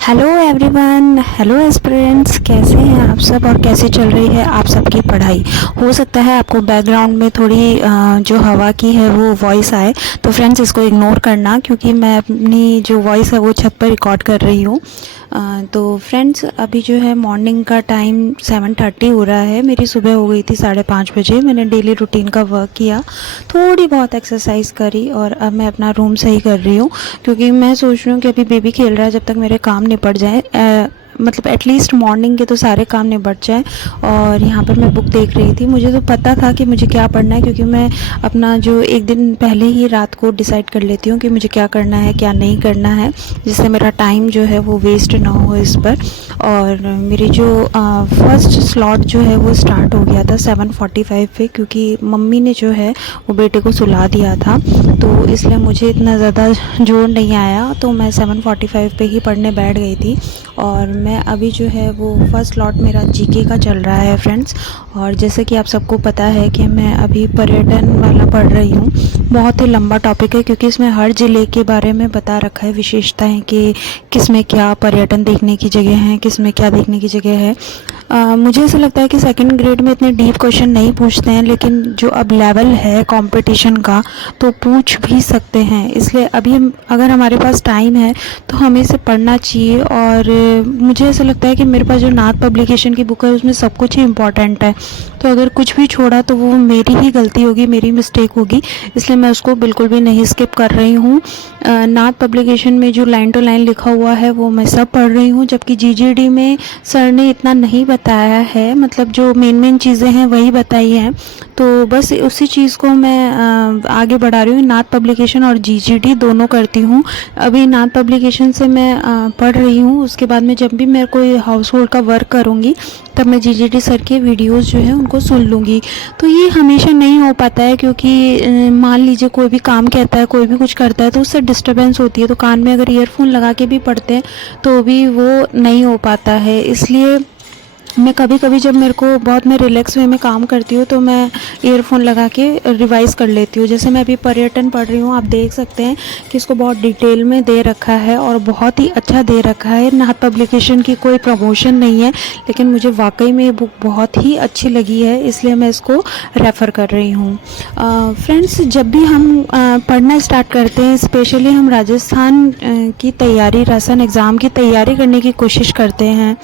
Hello everyone, hello aspirants, कैसे हैं आप सब और कैसे चल रही है आप सबकी पढ़ाई। हो सकता है आपको बैकग्राउंड में थोड़ी जो हवा की है वो वॉइस आए, तो फ्रेंड्स इसको इग्नोर करना क्योंकि मैं अपनी जो वॉइस है वो छत पर रिकॉर्ड कर रही हूँ। तो फ्रेंड्स अभी जो है मॉर्निंग का टाइम 7:30 हो रहा है। मेरी सुबह हो गई थी 5:30 बजे। मैंने डेली रूटीन का वर्क किया, थोड़ी बहुत एक्सरसाइज करी और अब मैं अपना रूम सही कर रही हूँ क्योंकि मैं सोच रही हूँ कि अभी बेबी खेल रहा है, जब तक मेरे काम निपट जाए, मतलब एटलीस्ट मॉर्निंग के तो सारे काम निपट जाए। और यहाँ पर मैं बुक देख रही थी। मुझे तो पता था कि मुझे क्या पढ़ना है क्योंकि मैं अपना जो एक दिन पहले ही रात को डिसाइड कर लेती हूँ कि मुझे क्या करना है क्या नहीं करना है, जिससे मेरा टाइम जो है वो वेस्ट ना हो इस पर। और मेरी जो फर्स्ट स्लॉट जो है वो स्टार्ट हो गया था 7:45 पे, क्योंकि मम्मी ने जो है वो बेटे को सुला दिया था, तो इसलिए मुझे इतना ज़्यादा जोर नहीं आया, तो मैं 7:45 पे ही पढ़ने बैठ गई थी। और मैं अभी जो है वो फर्स्ट स्लॉट मेरा जीके का चल रहा है फ्रेंड्स। और जैसे कि आप सबको पता है कि मैं अभी पर्यटन वाला पढ़ रही हूँ। बहुत ही लंबा टॉपिक है क्योंकि इसमें हर ज़िले के बारे में बता रखा है, विशेषताएं कि किस में क्या पर्यटन देखने की जगह है, किस में क्या देखने की जगह है। मुझे ऐसा लगता है कि सेकंड ग्रेड में इतने डीप क्वेश्चन नहीं पूछते हैं, लेकिन जो अब लेवल है कंपटीशन का तो पूछ भी सकते हैं। इसलिए अभी अगर हमारे पास टाइम है तो हमें इसे पढ़ना चाहिए। और मुझे ऐसा लगता है कि मेरे पास जो नाथ पब्लिकेशन की बुक है उसमें सब कुछ ही इम्पॉर्टेंट है, तो अगर कुछ भी छोड़ा तो वो मेरी ही गलती होगी, मेरी मिस्टेक होगी, इसलिए मैं उसको बिल्कुल भी नहीं स्किप कर रही हूँ। नाथ पब्लिकेशन में जो लाइन टू लाइन लिखा हुआ है वो मैं सब पढ़ रही हूँ, जबकि जीजीडी में सर ने इतना नहीं बताया है, मतलब जो मेन चीज़ें हैं वही बताई हैं, तो बस उसी चीज़ को मैं आगे बढ़ा रही हूँ। नाथ पब्लिकेशन और जीजीडी दोनों करती हूँ। अभी नाथ पब्लिकेशन से मैं पढ़ रही हूँ, उसके बाद में जब भी मैं कोई हाउस होल्ड का वर्क करूँगी तब मैं जीजीडी सर के वीडियोस जो है उनको सुन लूँगी। तो ये हमेशा नहीं हो पाता है क्योंकि मान लीजिए कोई भी काम कहता है, कोई भी कुछ करता है तो उससे डिस्टर्बेंस होती है, तो कान में अगर ईयरफोन लगा के भी पढ़ते हैं तो भी वो नहीं हो पाता है। इसलिए मैं कभी कभी जब मेरे को बहुत मैं रिलैक्स वे में काम करती हूँ तो मैं ईयरफोन लगा के रिवाइज़ कर लेती हूँ। जैसे मैं अभी पर्यटन पढ़ रही हूँ, आप देख सकते हैं कि इसको बहुत डिटेल में दे रखा है और बहुत ही अच्छा दे रखा है। नाथ पब्लिकेशन की कोई प्रमोशन नहीं है, लेकिन मुझे वाकई में ये बुक बहुत ही अच्छी लगी है, इसलिए मैं इसको रेफ़र कर रही हूँ। फ्रेंड्स जब भी हम पढ़ना स्टार्ट करते हैं, स्पेशली हम राजस्थान की तैयारी, राजस्थान एग्ज़ाम की तैयारी करने की कोशिश करते हैं,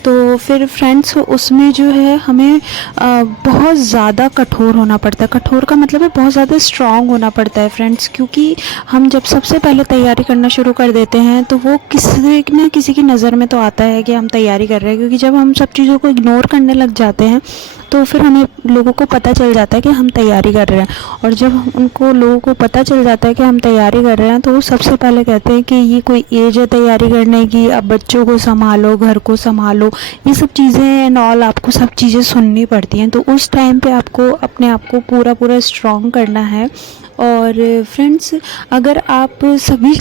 तो फिर फ्रेंड्स उसमें जो है हमें बहुत ज़्यादा कठोर होना पड़ता है। कठोर का मतलब है बहुत ज़्यादा स्ट्रांग होना पड़ता है फ्रेंड्स, क्योंकि हम जब सबसे पहले तैयारी करना शुरू कर देते हैं तो वो किसी न किसी की नज़र में तो आता है कि हम तैयारी कर रहे हैं, क्योंकि जब हम सब चीज़ों को इग्नोर करने लग जाते हैं तो फिर हमें लोगों को पता चल जाता है कि हम तैयारी कर रहे हैं। और जब उनको लोगों को पता चल जाता है कि हम तैयारी कर रहे हैं तो वो सबसे पहले कहते हैं कि ये कोई एज है तैयारी करने की, अब बच्चों को संभालो, घर को संभालो, ये सब चीज़ें एंड ऑल, आपको सब चीज़ें सुननी पड़ती हैं। तो उस टाइम पे आपको अपने आप को पूरा पूरा स्ट्रॉन्ग करना है। और फ्रेंड्स अगर आप सभी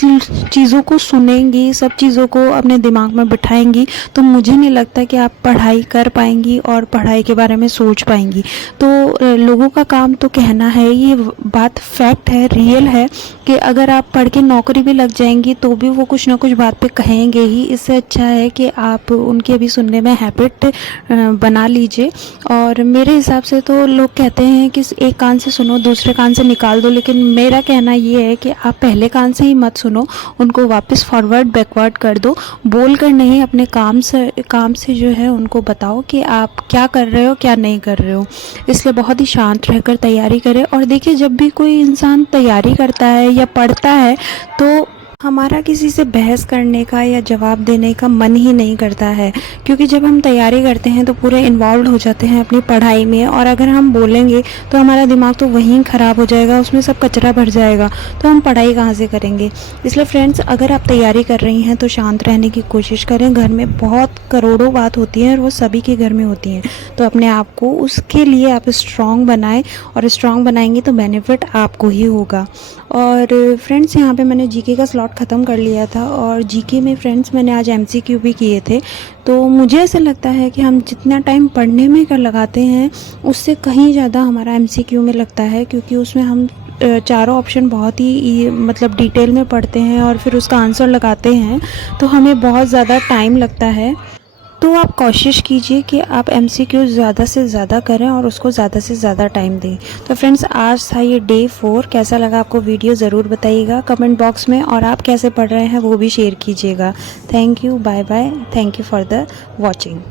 चीज़ों को सुनेंगी, सब चीज़ों को अपने दिमाग में बिठाएंगी, तो मुझे नहीं लगता कि आप पढ़ाई कर पाएंगी और पढ़ाई के बारे में सोच पाएंगी। तो लोगों का काम तो कहना है, ये बात फैक्ट है, रियल है, कि अगर आप पढ़ के नौकरी भी लग जाएंगी तो भी वो कुछ ना कुछ बात पे कहेंगे ही। इससे अच्छा है कि आप उनकी अभी सुनने में हैबिट बना लीजिए। और मेरे हिसाब से तो लोग कहते हैं कि एक कान से सुनो दूसरे कान से निकाल दो, लेकिन मेरा कहना ये है कि आप पहले कान से ही मत सुनो, उनको वापस फॉरवर्ड बैकवर्ड कर दो। बोल कर नहीं, अपने काम से जो है उनको बताओ कि आप क्या कर रहे हो क्या नहीं कर रहे हो। इसलिए बहुत ही शांत रहकर तैयारी करें। और देखिए जब भी कोई इंसान तैयारी करता है या पढ़ता है तो हमारा किसी से बहस करने का या जवाब देने का मन ही नहीं करता है, क्योंकि जब हम तैयारी करते हैं तो पूरे इन्वॉल्व हो जाते हैं अपनी पढ़ाई में, और अगर हम बोलेंगे तो हमारा दिमाग तो वहीं ख़राब हो जाएगा, उसमें सब कचरा भर जाएगा, तो हम पढ़ाई कहाँ से करेंगे। इसलिए फ्रेंड्स अगर आप तैयारी कर रही हैं तो शांत रहने की कोशिश करें। घर में बहुत करोड़ों बात होती हैं और वो सभी के घर में होती हैं, तो अपने आप को उसके लिए आप स्ट्रॉन्ग बनाएं, और स्ट्रॉन्ग बनाएंगे तो बेनिफिट आपको ही होगा। और फ्रेंड्स यहाँ पे मैंने जीके का स्लॉट ख़त्म कर लिया था, और जीके में फ्रेंड्स मैंने आज एमसीक्यू भी किए थे। तो मुझे ऐसा लगता है कि हम जितना टाइम पढ़ने में कर लगाते हैं उससे कहीं ज़्यादा हमारा एमसीक्यू में लगता है, क्योंकि उसमें हम चारों ऑप्शन बहुत ही मतलब डिटेल में पढ़ते हैं और फिर उसका आंसर लगाते हैं तो हमें बहुत ज़्यादा टाइम लगता है। तो आप कोशिश कीजिए कि आप MCQ ज़्यादा से ज़्यादा करें और उसको ज़्यादा से ज़्यादा टाइम दें। तो फ्रेंड्स, आज था ये डे 4। कैसा लगा आपको वीडियो ज़रूर बताइएगा कमेंट बॉक्स में, और आप कैसे पढ़ रहे हैं वो भी शेयर कीजिएगा। Thank you, bye bye, thank you for the watching.